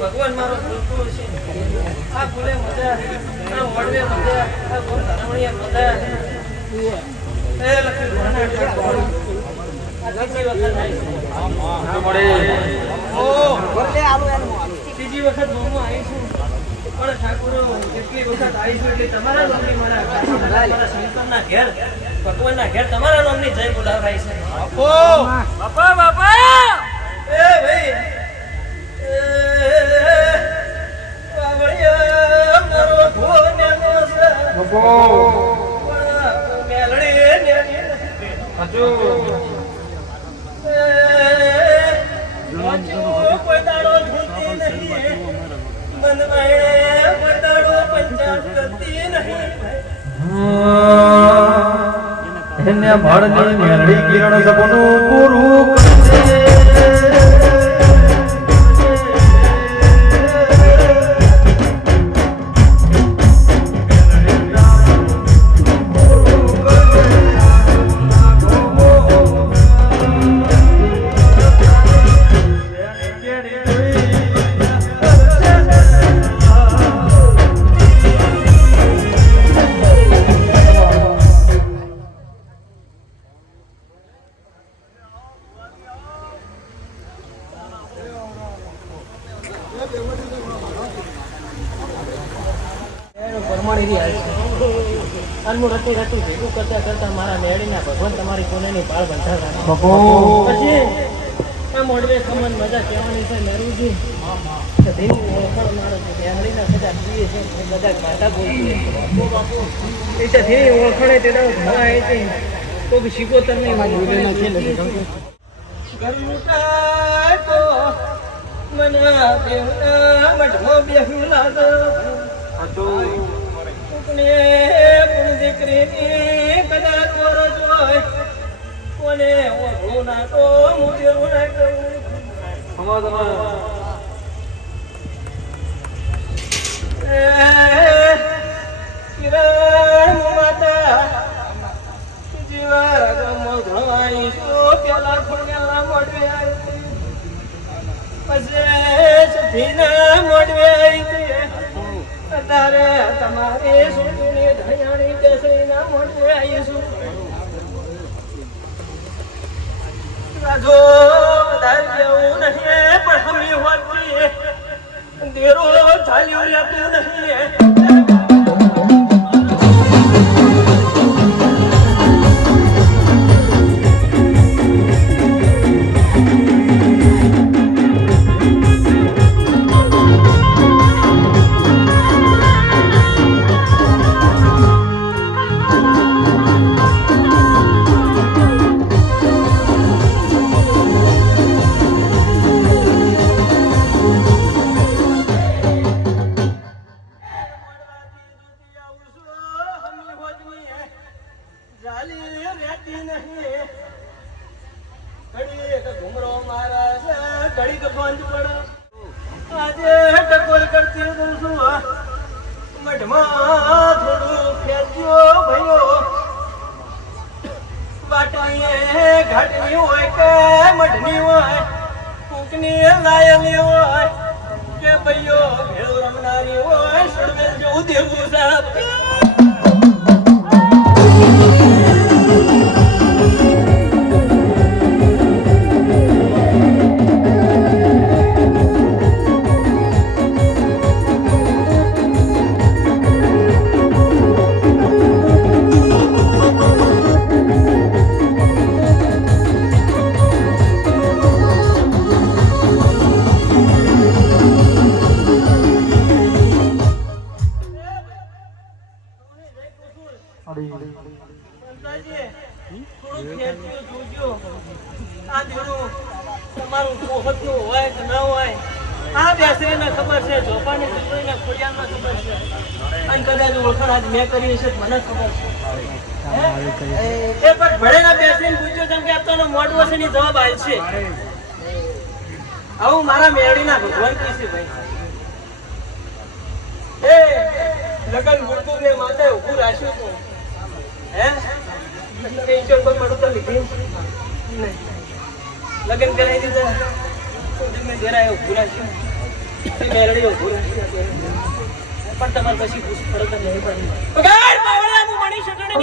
ભગવાન મારો ભૂલકુળ છે. આ ફૂલે મજા, આ મોડવે મજા, આ ગોળ ધારમણીએ મજા. એ લખી ભણા ઠાકોર આ ત્રીજી વખત આવી છે. ત્રીજી વખત હું આવી છું. પણ ઠાકોર એટલી વખત આવી છું એટલે તમારા નામની મારા શંકરના ઘેર ભગવાનના ઘેર તમારા નામની જય બોલાવરાઈ છે. બાપા બાપા એ ભાઈ એને ભળની મેરડી કિરણ સપનું પૂરું કરશે. ભેગું કરતા કરતા મારા મેળીના ભગવાન તમારી કોનેની પાળ બંધાતા પછી આ મોડવે કમન મજા કહેવાની છે. મેરુજી ધીની ઓળખાણ મારો છે. મેળીના બધા પીએ છે બધા ગાતા બોલીએ છે. ધીની ઓળખાણે તેના ઘણા આવે છે. કોઈ શીખોતર નહીં મના દેવના મઢમાં બેહું લાગે દીકરી કદાચ જોય કોને ઓળખું ના તો મુજરું ના કહું કિરણ માતા જીવા ગમો ધવાઈ શું પેલા ખોડેલા મોડવે આવી પછી સધીના મોડવે આવી તારે તમારે સોની ધયાણી કેસરીના મોઢે આવીશું. રાજો વધારે જેવું નહીં પણ હમી હોતી દેરો ચાલ્યો રહેતું નહીં. ઘાટની હોય કે મઢની હોય કુકની લાયલી હોય કે ભાઈઓ ભેળ રમનારી હોય સડવે જેવું દેવું સાહેબ. તમારું પોહતનું હોય કે ના હોય આ બેસરીને ખબર છે, જોપાની દીકરીને ખોડિયાલમાં ખબર છે, અને કદાચ ઓળખાણ આજ મેં કરી હશે મને ખબર છે. એ પણ ભળેલા બેસરીને પૂછ્યો જેમ કે આપતો મોડવો છે ની જવાબ આવશે. આવું મારા મેળીના ભગવાન કી છે ભાઈ. એ લગન ગુરતું ને માથે ઊભું રાખ્યું તું. હે બીજી કઈ ઈચ્છા કોઈ મળતો લીધી નહીં. લગન કરાવી દીધા તો તમે જરા ઊભું રાખ્યું. મેળડી ઊભું રાખ્યું પણ તમારે પછી પૂછ ફરક નહીં પડી. પગાર પાવડા હું મણી શકણે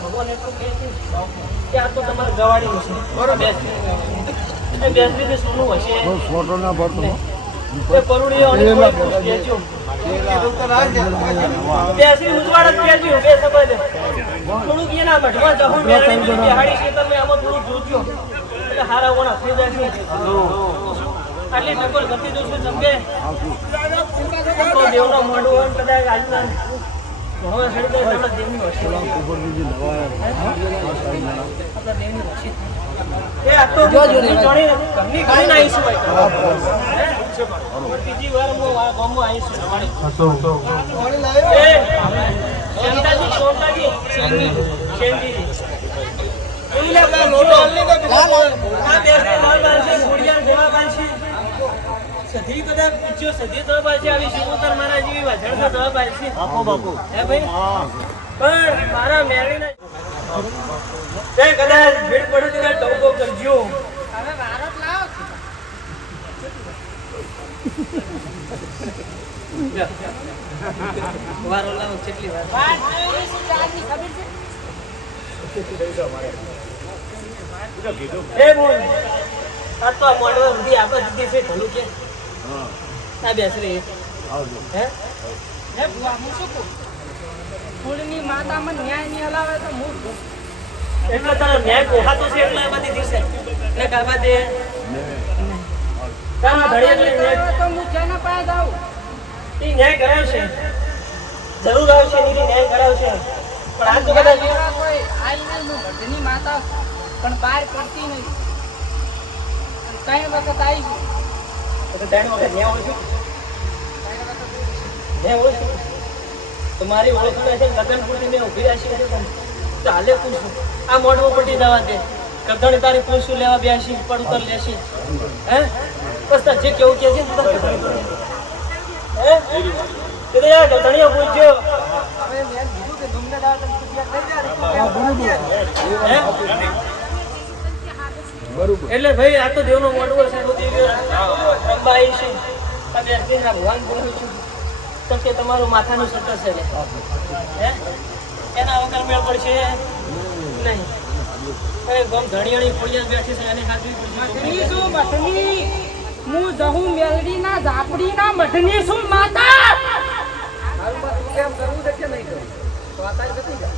ભગવાન એટલું કહે છે કે આ તો તમારે ગવાડી છે. બેસી સોનું હશે પરુડીઓ બેસી ઉજવાડ જ કહેજો. બે સમજ થોડુંક એના મઠમાં જવું બિહાડી છે તમે આમાં થોડુંક જોજો એટલે હારા ઓણા થઈ જાય છે. આટલી ટકોર કરતી જોશું જમકે તો દેવનો મોઢું હોય કદાચ આજના ભણવા છડી દે આપણા દેવની હશે. આપણા દેવની હશે. એ આ તો ઘરની ઘણી આવીશું ભાઈ. બીજી વાર હું ગામમાં આવીશું. સધી કદાચ પૂછ્યો સધી તો પાછી આવી શિકોતર મારા જેવી વાજણ તો જવાબ આવશે. હે ભાઈ પણ મારા મેળીને તે કદાચ ભીડ પડે તો ટોકો કરજો. હવે ભારત લાવ વારો લાવ કેટલી વાર વાત જોઈ છે ચારની ખબર છે. એ બોલ આ તો મોડવા સુધી આપણે દીધી છે ભલું કે ના બેસરી હે હે બુઆ હું શું કહું ફૂલની માતામાં ન્યાય નહીં હલાવે તો હું એટલે તારો ન્યાય કોહાતો છે એટલે બધી દિવસે એટલે કાબા દે કામ ધડી એટલે તો હું જેના પાસે જાઉં એ ન્યાય કરાવશે જરૂર આવશે એ ન્યાય કરાવશે. પણ આ તો કદાચ કોઈ આઈ નહીં હું ઘરની માતા પણ બહાર પડતી નહીં. 3 વખત આવી ગયું તો 3 વખત ન્યાય ઓળશું ન્યાય ઓળશું તો મારી ઓળખું છે લગન પૂરતી મેં ઉભી રાખી છે ચાલે પૂછું આ મોઢું પટી જવા દે કદણી તારી પૂછું લેવા બેસી પણ ઉતર લેશી. હે બસ તાર જે કેવું કે છે ને હે તે યાર કદણીઓ પૂછજો. હવે મેં કીધું કે તમને દાવ તને પૂછ્યા થઈ જાય બરોબર. એટલે ભાઈ આ તો દેવનો મોઢું છે બધી રંબાઈ છે તમે અર્જુનના ભગવાન બોલું છું તો કે તમારું માથાનું સતર છે હે એના વગર મેળ પડશે નહીં. અરે ગમ ધણિયાણી ફોડિયા બેઠી છે એને હાથવી પડશે. શું મઠની હું જહું મેલડીના ઝાપડીના મઠની શું માતા હાલ પર કેમ કરવું છે કે નહીં કરવું તો આ તારી ગતિ જા.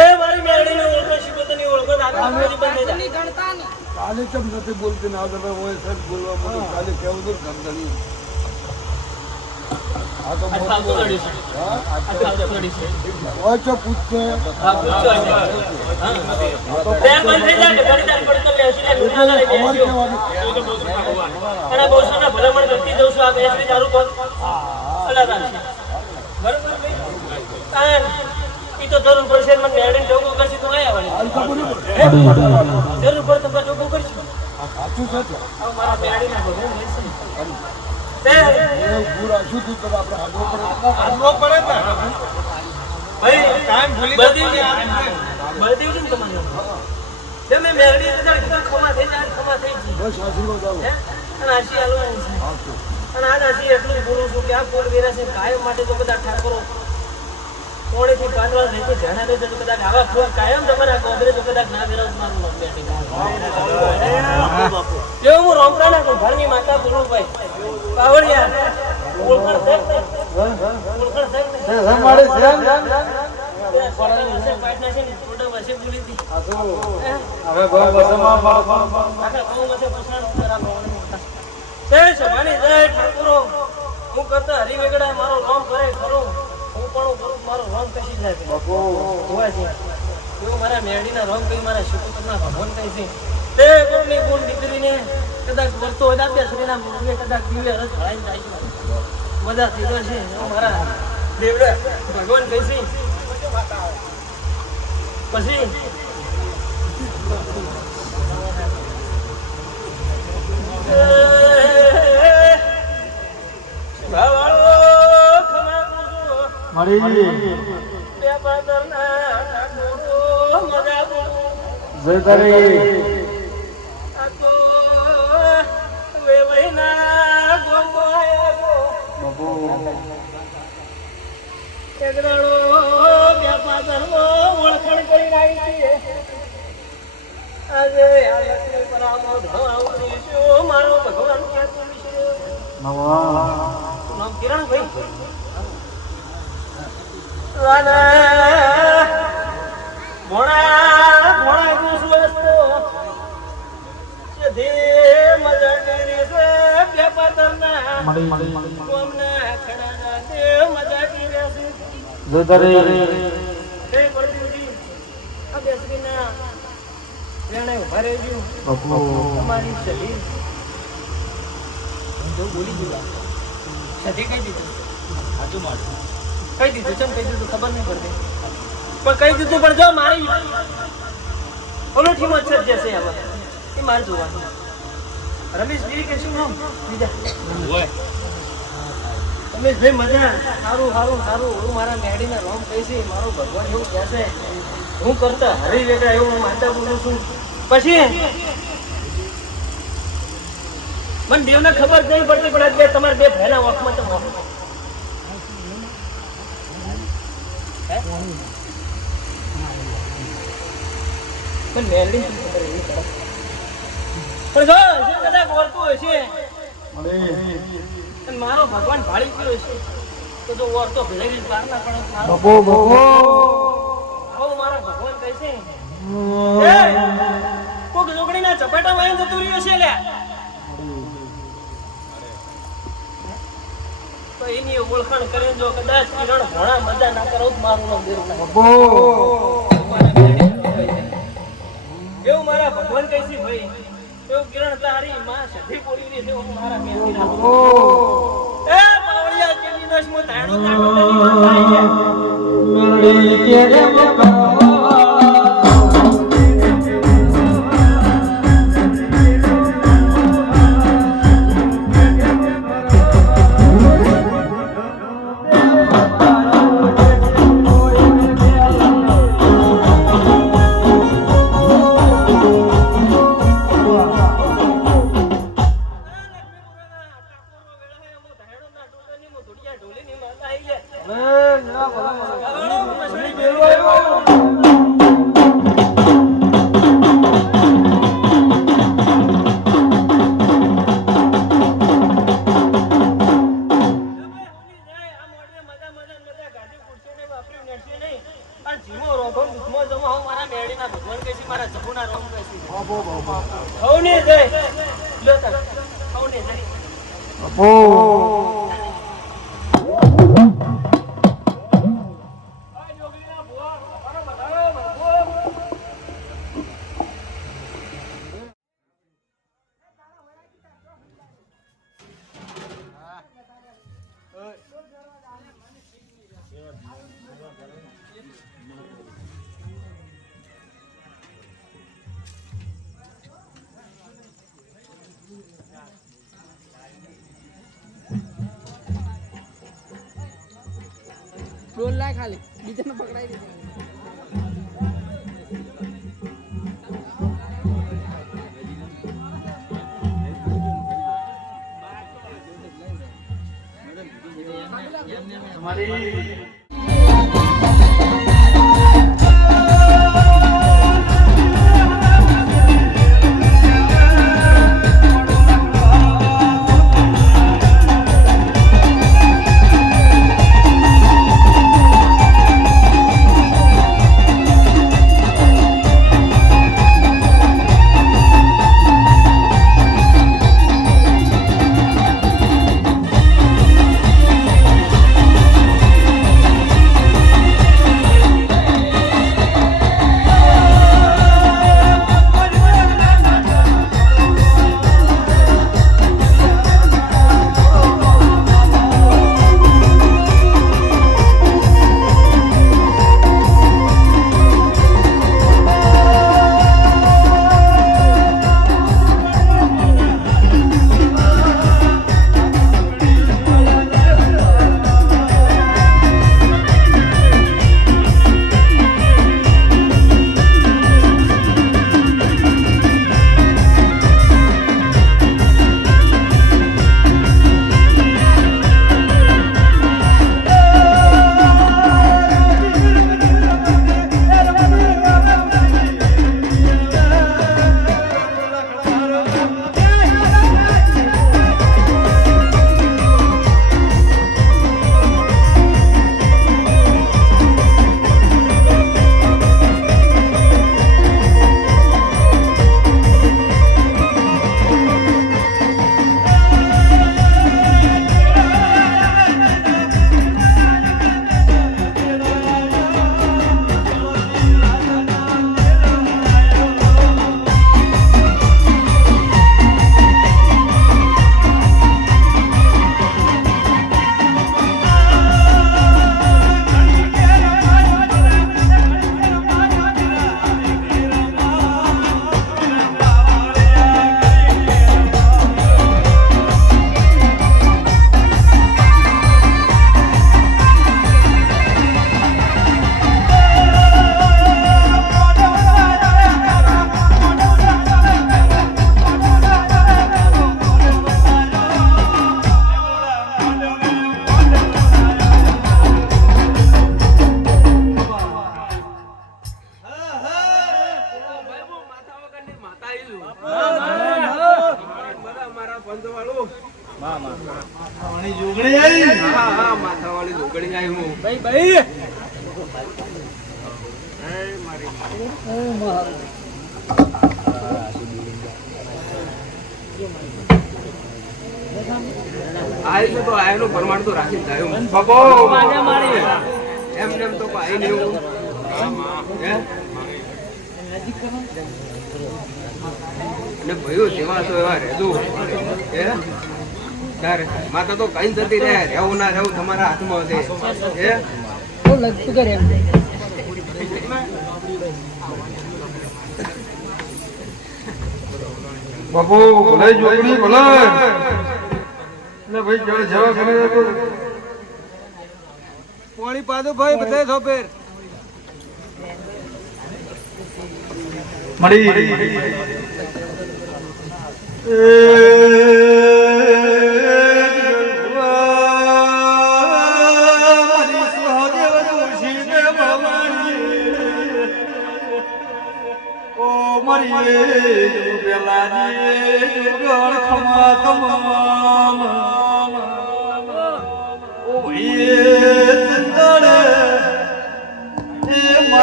એ મારી મેલડીને ઓળખો શિકોતની ઓળખો ના મોરી બંધ થઈ જા. ગણતાની કાલે કેમ નથી બોલતી ના તમે હોય સર બોલવા મને કાલે કેવું તો ગમદણી આ તો મોટું છે. હા આ તો થોડી છે ઓય તો પૂછશે. હા પૂછો હા તો બેન બંધ થઈ જાય ઘડી તારી પડતો લેસી ને ઉઠાલા લે અમાર કેવાનું અને બોસના ભલામણ કરતી દઉં છું આ બેસી તારું કોણ અલગ છે બરોબર ભાઈ. આ ઈ તો જરૂર પડશે મને મેળીને જોગો કરશે તો આયા વાળી હાલ તો બરોબર જરૂર પડે તો જોગો કરશું. સાચું છે તો આ મારા મેળીના ભગવાન લેશે તે પૂરા શુદ્ધ તો આપણે હાડવો પડે ને ભાઈ ટાઈમ ભૂલી બધી છે ને તમારે જે મે મેળડી તો ખમા થઈ જાય ખમા થઈ ગઈ બસ આશીર્વાદ આવો અને આશી આલો અને આનાથી એટલું જ બોલું છું કે આ ફૂલ વેરા છે કાયમ માટે તો બધા ઠાકોરો કોણેથી પાછળ રહેતી ધ્યાન દે તો કદાચ આવા ફૂલ કાયમ તમારા ગોદરે તો કદાચ ના વેરા મારું નામ બેઠી કેવું હું રોમરાના ઘરની માતા બોલું ભાઈ પાવડિયા ઓળખાણ છે ઓળખાણ છે અમારે ધ્યાન હવે બહુ વસમાં હું કરતા હરિવેગડા મારો રોમ કરે ખરું હું પણ કરું મારો રોમ કશી જાય એવું મારા મેરડીના રોમ કઈ મારા શુકરના ભગવાન કઈ છે તે કોઈની ગુણ દીકરીને કદાચ વર્તો હોય બે શરીરના મુંગે કદાચ દિવ્ય રસ ભરાઈ જાય છે મજા થયો છે એવું મારા દેવડા ભગવાન કઈ છે પછી મારી બે પાદરના મજા જય તારી આ તો વેવઈના ગોમોયા બાપુ એકડો વ્યાપા ધર્મો ઓળખણ કરી નાખી છે આજે આ લક્ષ્મી પરામો ધવાઉની છો મારો ભગવાન ક્યાં છે નવા નામ કિરણ ભાઈ રાના ભોણા ભોણા ગુસવસ્તો છે ધે મજા કરી છે વ્યાપા ધર્મના મારી કોમના ખડા દે મજા કરી છે જય તારી હે પરમજી આ બેસરીના વેણે ઉભા રહેજો બાપુ તમારી શરીર જો બોલી ગયું સધી કઈ દીધું આજુ મારું કઈ દીધું ચમ કઈ દીધું ખબર નહીં પડતી પણ કઈ દીધું પણ જો મારી ઓલોઠી મચ્છર જશે આમાં એ મારે જોવાનું રમેશ બીજી કે શું નામ બીજા રમેશભાઈ મજા સારું સારું સારું હું મારા મેડીના રોમ કહી છે મારો ભગવાન એવું કહેશે હું કરતા હરી વેગા એવું હું માતા બોલું છું પછી મને દેવને ખબર નહીં પડતી પણ એટલે તમારે બે ભેના વખમાં તો પણ મેરડી પણ જો જે કદાચ ઓળતું હશે અને મારો ભગવાન ભાળી ગયો છે તો જો ઓળતો ભેળી બહાર ના પડે બાપુ બાપુ આવું મારા ભગવાન કહે છે કોક જોગણીના ચપાટા વાળી જતું રહ્યું છે લ્યા તો એની ઓળખાણ કરીને જો કદાચ કિરણ ઘણા મજા ના કરો તો મારું નામ દેવ બાપુ એવું મારા ભગવાન કહે છે ભાઈ એવું કિરણ તારી માં સધી બોલી રહી છે હું મારા મેંદીના એ પાવડિયા કેલી નસ મો તાણો તાણો ની વાત આવી છે મારી કેરે મકા ડોલ લાય ખાલી બીજાને પકડાઈ દે મારી આયુ તો આયનું પ્રમાણ તો રાખીને જાય બાપો એમ નેમ તો આઈ ને એવું ને ભયો જેવા તો એવા રહેજો હે તારે માતા તો કઈ જતી રહે રહેવું ના રહેવું તમારા હાથમાં છે હે ઓ લગતું કરે એમ બાપુ ભલે જોગણી ભલે ને ભાઈ જળ જવા કરે તો પાણી પાદો ભાઈ બધાય થોપેર મળી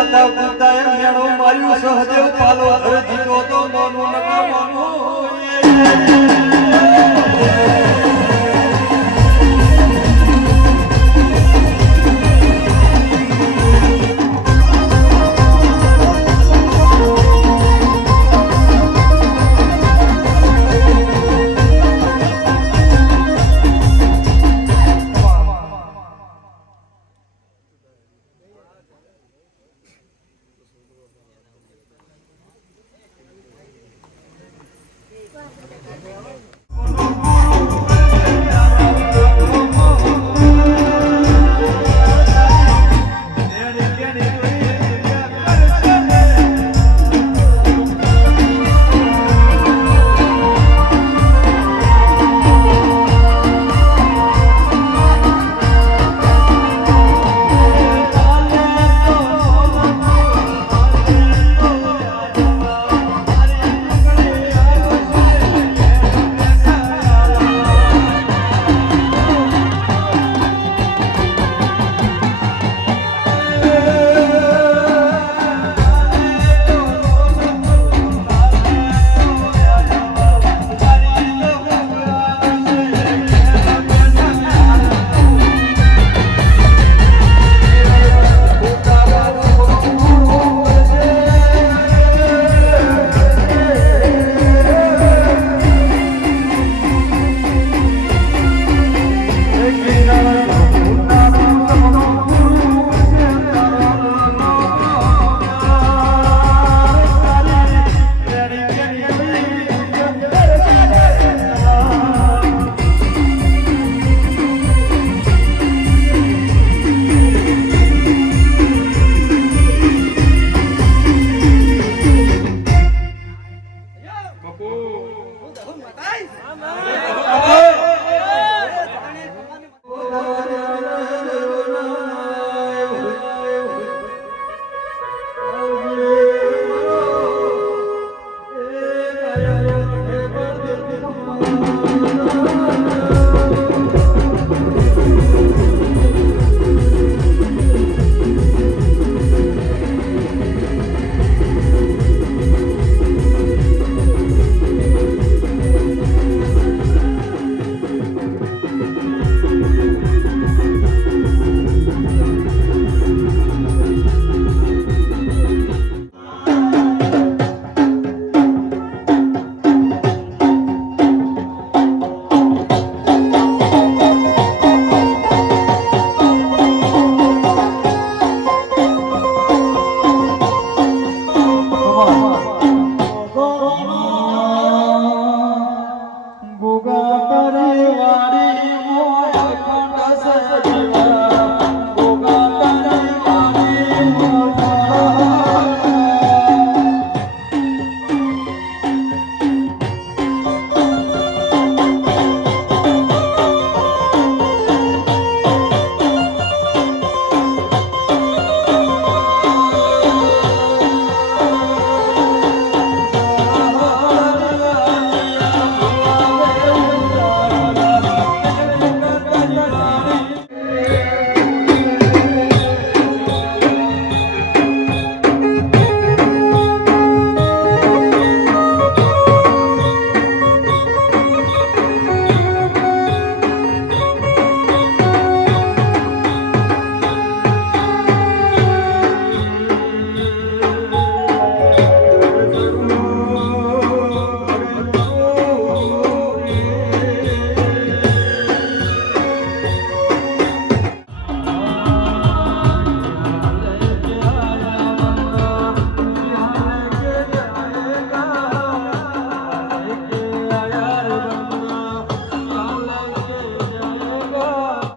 માતા પિતાએ મેળો માર્યું સહદેવ પાલો ઘર જીતો તો મોનું નકામનું